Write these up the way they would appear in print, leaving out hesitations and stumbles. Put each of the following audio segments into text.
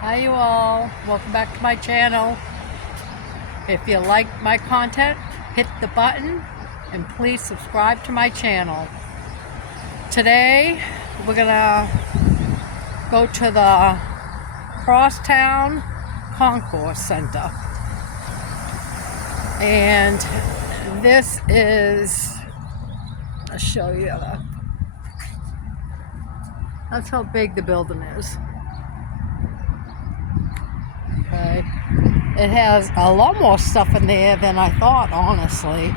Hi you all, welcome back to my channel. If you like my content, hit the button and please subscribe to my channel. Today we're gonna go to the Crosstown Concourse Center, and this is, I'll show you, that's how big the building is. Okay. It has a lot more stuff in there than I thought, honestly.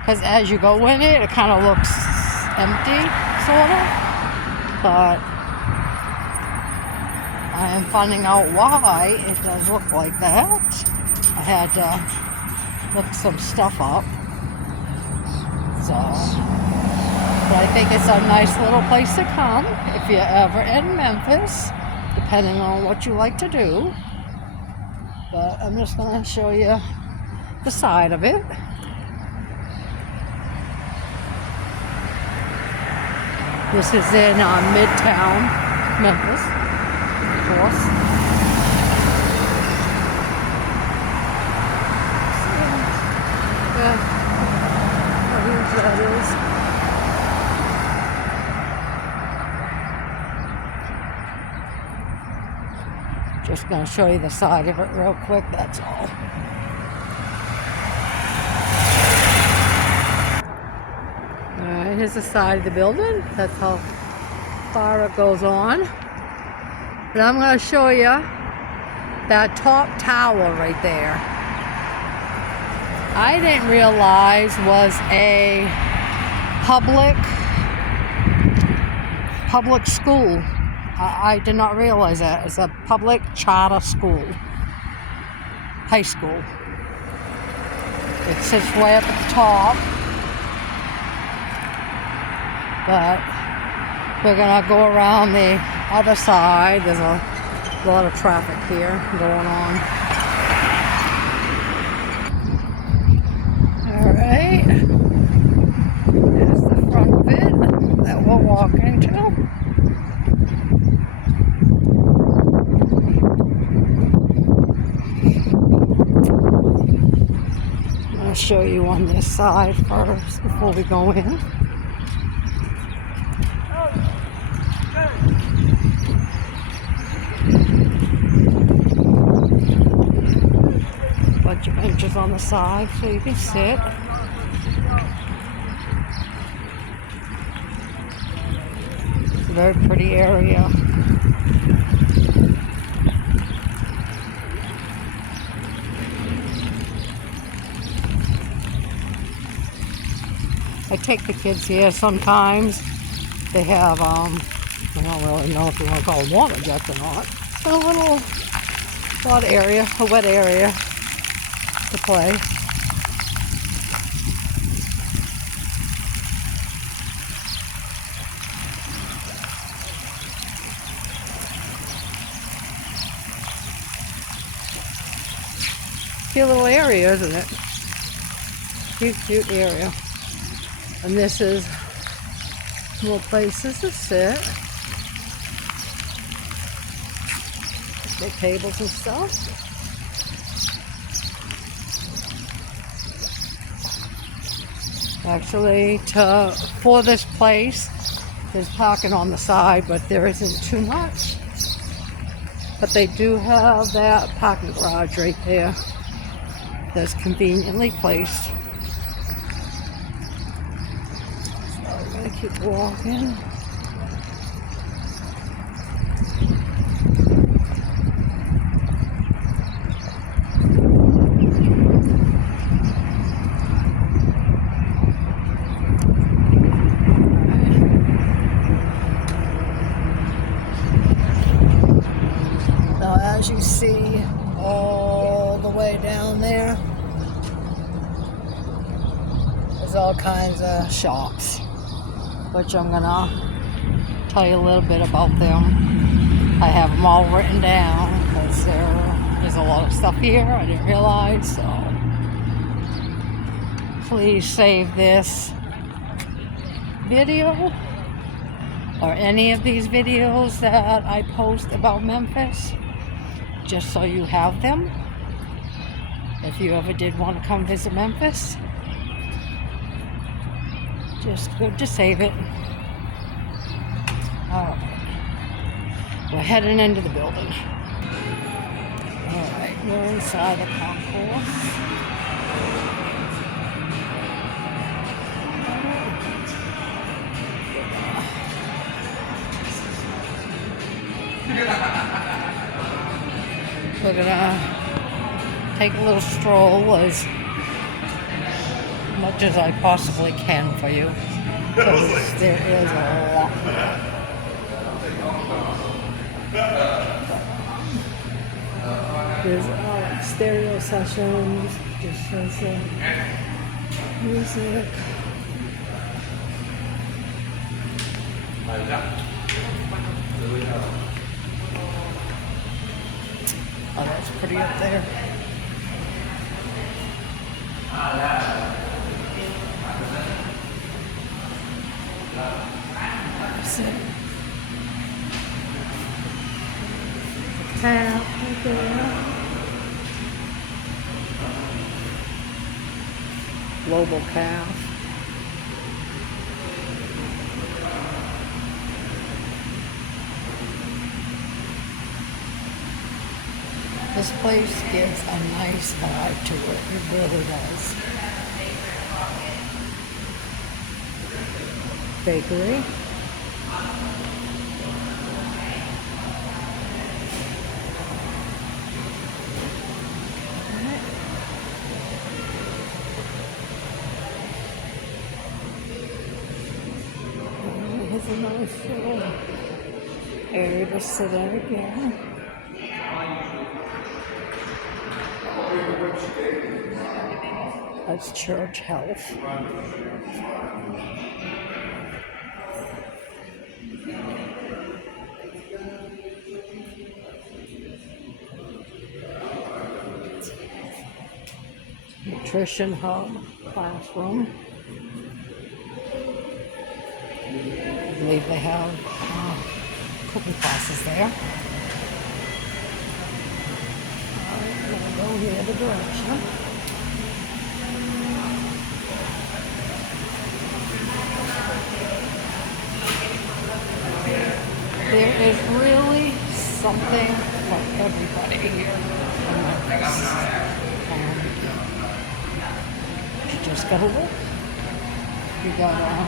Because as you go in it kind of looks empty, sort of. But I am finding out why it does look like that. I had to look some stuff up. So, but I think it's a nice little place to come if you're ever in Memphis, depending on what you like to do. But I'm just going to show you the side of it. This is in Midtown Memphis, of course. How huge that is. Just going to show you the side of it real quick, that's all. Alright, here's the side of the building. That's how far it goes on. But I'm going to show you that top tower right there. I didn't realize was a public school. I did not realize that. It's a public charter school. High school. It sits way up at the top. But we're going to go around the other side. There's a lot of traffic here going on. Alright. There's the front of it that we're walking to. Show you on this side first before we go in. Bunch of benches on the side so you can sit. It's a very pretty area. I take the kids here sometimes. They have, I don't really know if you want to call them water jets or not. But a little wet area to play. Cute little area, isn't it? Cute area. And this is more places to sit. Little tables and stuff. Actually, for this place, there's parking on the side, but there isn't too much. But they do have that parking garage right there that's conveniently placed. Keep walking. Now, as you see, all the way down there, there's all kinds of shops, which I'm gonna tell you a little bit about them. I have them all written down because there's a lot of stuff here I didn't realize, so please save this video or any of these videos that I post about Memphis, just so you have them. If you ever did want to come visit Memphis, just good to save it. Alright. We're heading into the building. Alright, we're inside the concourse. We're gonna take a little stroll as much as I possibly can for you, because there is a lot. There's stereo sessions, just music. Oh, that's pretty up there. Tap right there. Global calf. This place gives a nice vibe to it. It really does. Bakery. Here's a nice little area to sit at again. That's Church Health. Nutrition Hub, classroom. I believe they have cooking classes there. Alright, I'm going to go here the direction. There is really something for everybody here in Memphis. You just gotta look. You gotta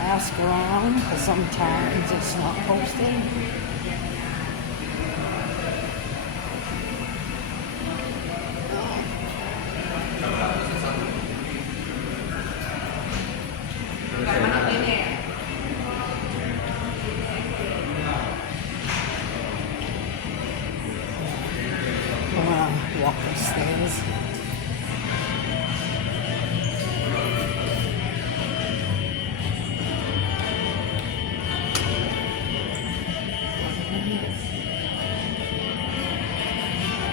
ask around, because sometimes it's not posted. Walk the stairs.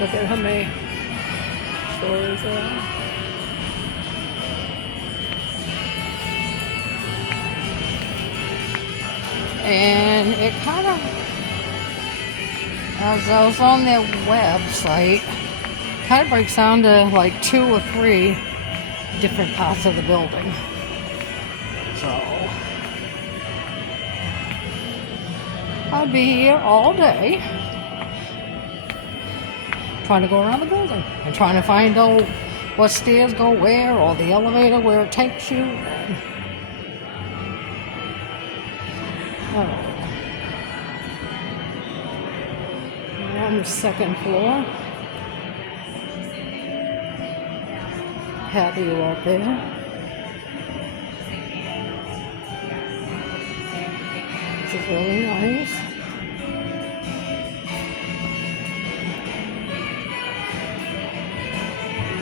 Look at how many stories there are. And it kind of, as I was on their website, kind of breaks down to like 2 or 3 different parts of the building. So I'll be here all day trying to go around the building and trying to find out what stairs go where, or the elevator where it takes you. We're on the 2nd floor. Patio out there. This is really nice.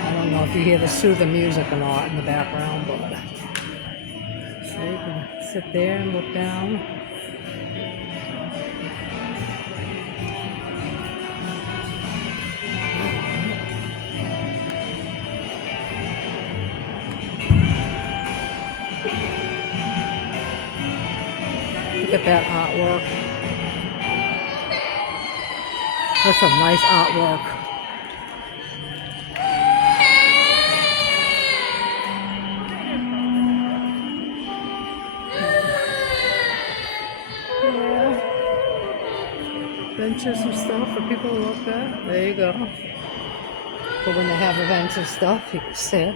I don't know if you hear the soothing music or not in the background, but so you can sit there and look down. at that artwork. That's some nice artwork. Yeah. Benches and stuff for people to look at. There you go. But when they have events and stuff, you can sit.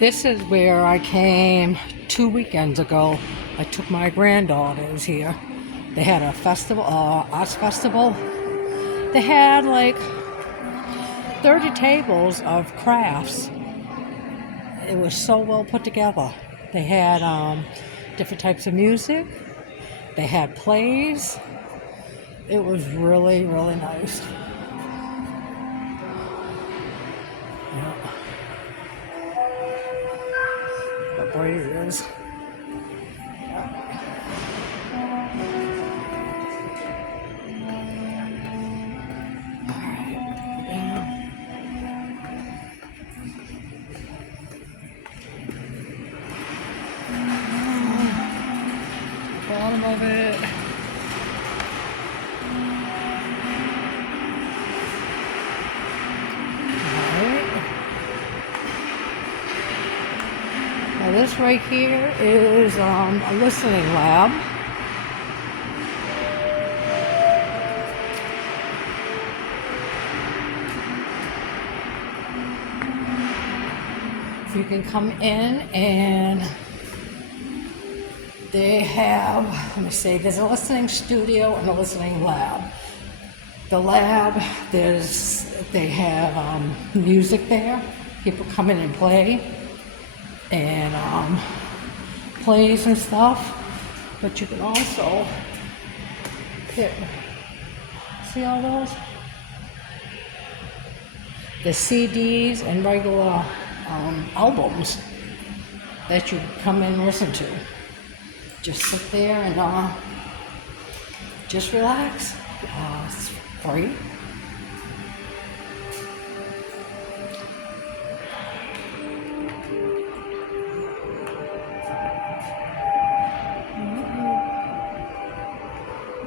This is where I came 2 weekends ago. I took my granddaughters here. They had a festival, arts festival. They had like 30 tables of crafts. It was so well put together. They had different types of music. They had plays. It was really, really nice. Yeah. What bright it is. Bottom of it. Now this right here is a listening lab. You can come in and they have, let me see, there's a listening studio and a listening lab. The lab, they have music there. People come in and play and plays and stuff. But you can also pick, see all those? The CDs and regular albums that you come in and listen to. Just sit there and just relax. It's free.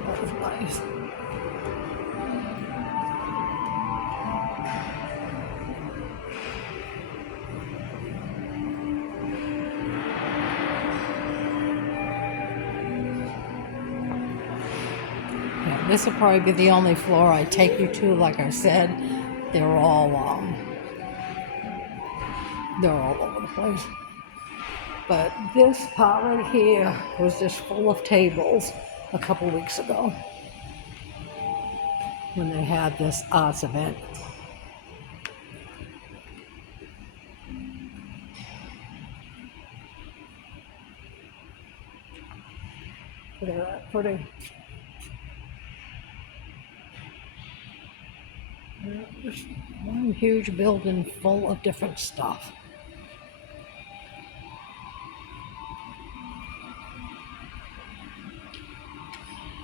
That was nice. This will probably be the only floor I take you to. Like I said, they're all over the place. But this part right here was just full of tables a couple weeks ago when they had this arts event. Look at that, pretty. There's one huge building full of different stuff.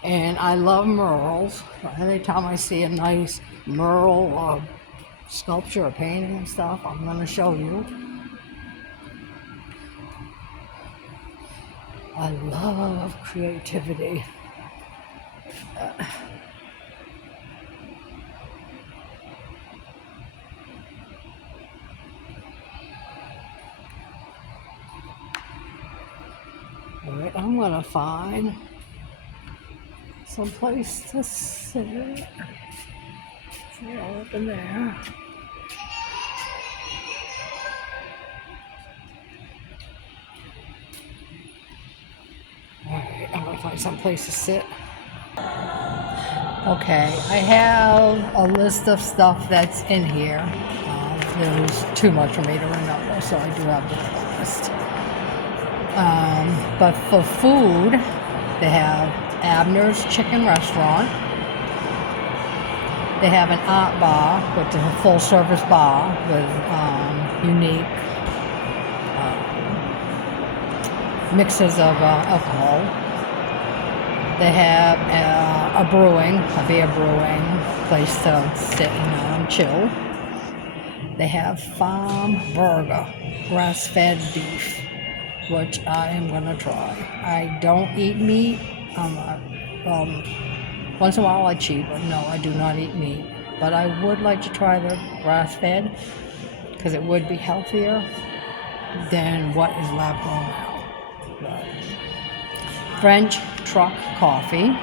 And I love murals. Anytime I see a nice mural or sculpture or painting and stuff, I'm going to show you. I love creativity. Alright, I'm gonna find some place to sit. See all up in there. Alright, I'm gonna find some place to sit. Okay, I have a list of stuff that's in here. There's too much for me to remember, so I do have the list. But for food, they have Abner's Chicken Restaurant. They have an art bar, which is a full-service bar with unique mixes of alcohol. They have a beer brewing place to sit and chill. They have farm burger, grass-fed beef, which I am gonna try. I don't eat meat. Once in a while I cheat, but no, I do not eat meat. But I would like to try the grass-fed because it would be healthier than what is lab-grown now. But French Truck Coffee,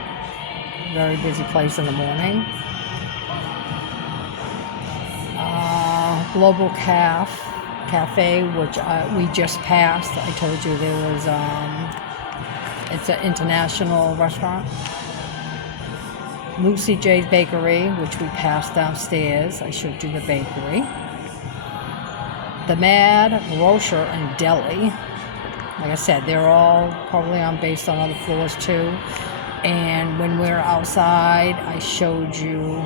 very busy place in the morning. Global Cafe, which we just passed. I told you there was, it's an international restaurant. Lucy J's Bakery, which we passed downstairs. I showed you the bakery. The Mad Grocer and Deli. Like I said, they're all probably based on other floors too. And when we're outside, I showed you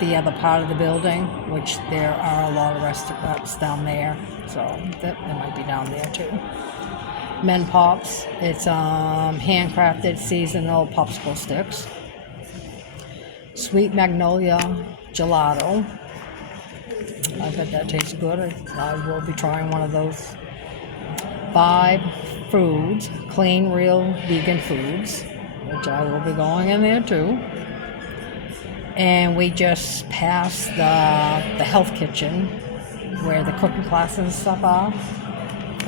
the other part of the building, which there are a lot of restaurants down there. So that might be down there too. Men Pops. It's handcrafted seasonal popsicle sticks. Sweet Magnolia Gelato. I bet that tastes good. I will be trying one of those. 5 Foods, clean, real vegan foods, which I will be going in there too. And we just passed the health kitchen where the cooking classes and stuff are.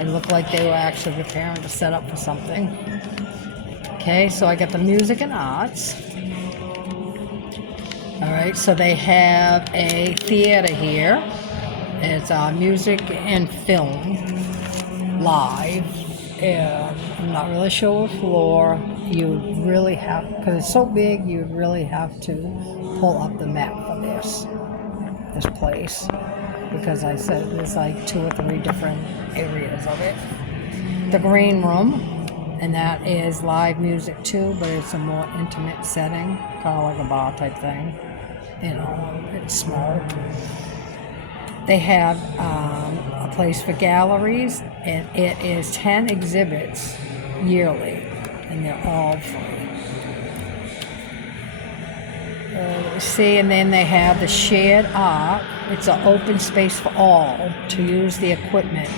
It looked like they were actually preparing to set up for something. Okay, so I got the music and arts. All right, so they have a theater here. It's music and film live. I'm not really sure what floor. You really have, because it's so big, you really have to pull up the map for this place, because I said there's like 2 or 3 different areas of it. The green room, and that is live music too, but it's a more intimate setting, kind of like a bar type thing. You know, it's small. They have a place for galleries, and it is 10 exhibits yearly, and they're all free. See, and then they have the shared art. It's an open space for all to use the equipment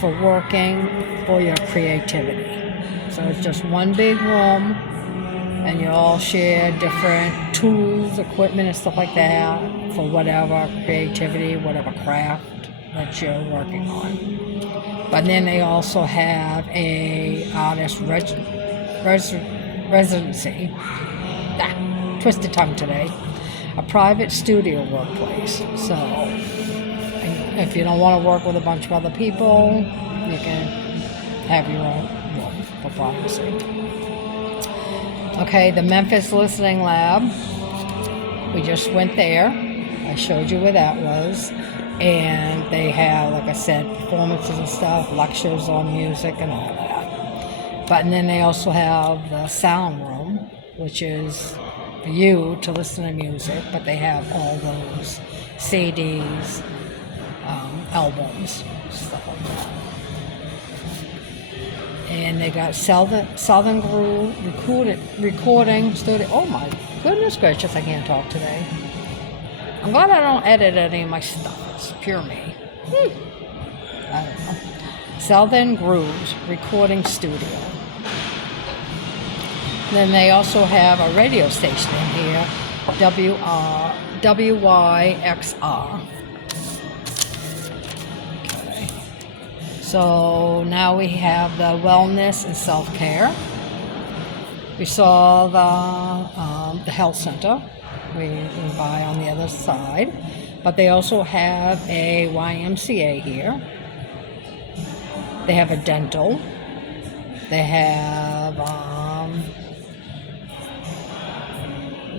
for working for your creativity. So it's just one big room, and you all share different tools, equipment, and stuff like that for whatever creativity, whatever craft that you're working on. But then they also have a artist residency. Twisted tongue today. A private studio workplace. So if you don't want to work with a bunch of other people, you can have your own room for privacy. Okay, the Memphis Listening Lab. We just went there. I showed you where that was. And they have, like I said, performances and stuff, lectures on music and all that. But and then they also have the sound room, which is for you to listen to music, but they have all those CDs, albums, stuff like that. And they got Southern Groove recording studio. Oh my goodness gracious, I can't talk today. I'm glad I don't edit any of my stuff. It's pure me. I don't know. Southern Grooves Recording Studio. Then they also have a radio station in here, WYXR. Okay. So now we have the wellness and self-care. We saw the health center. We buy on the other side. But they also have a YMCA here. They have a dental. They have,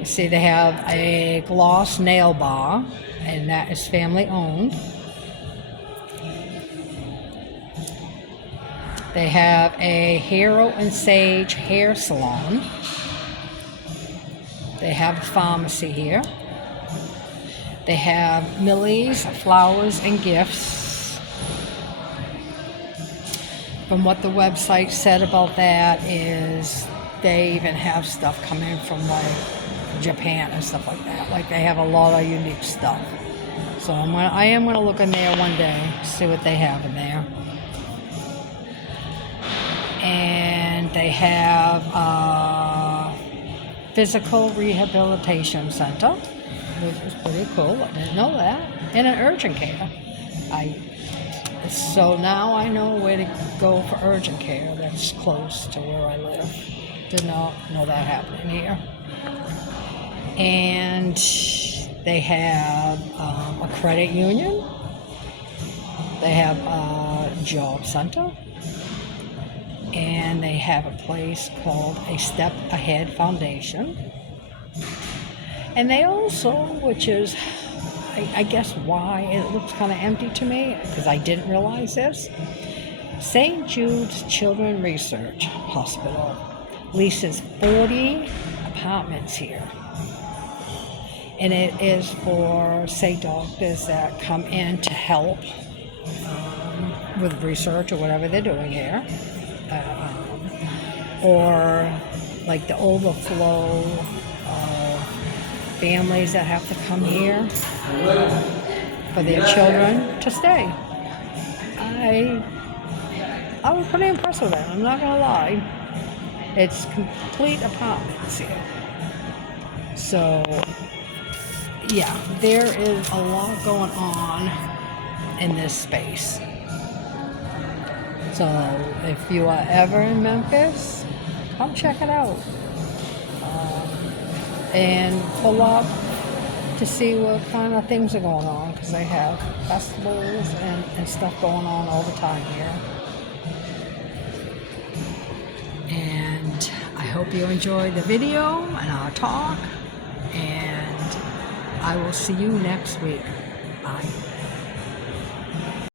see, they have a gloss nail bar, and that is family owned. They have a Hero and Sage hair salon. They have a pharmacy here. They have Millie's Flowers and Gifts. From what the website said about that is they even have stuff coming from like Japan and stuff like that. Like they have a lot of unique stuff. So I am gonna look in there one day, see what they have in there. And they have a physical rehabilitation center, which is pretty cool. I didn't know that. And an urgent care. So now I know where to go for urgent care that's close to where I live. Did not know that happening here. And they have a credit union. They have a job center. And they have a place called a Step Ahead Foundation. And they also, which is, I guess why it looks kind of empty to me, because I didn't realize this, St. Jude's Children's Research Hospital leases 40 apartments here. And it is for, say, doctors that come in to help with research or whatever they're doing here. Or like the overflow of families that have to come here for their children to stay. I was pretty impressed with that, I'm not gonna lie. It's complete apartments here. So yeah, there is a lot going on in this space. So if you are ever in Memphis, come check it out. And pull up to see what kind of things are going on, because they have festivals and stuff going on all the time here. And I hope you enjoyed the video and our talk, and I will see you next week. Bye.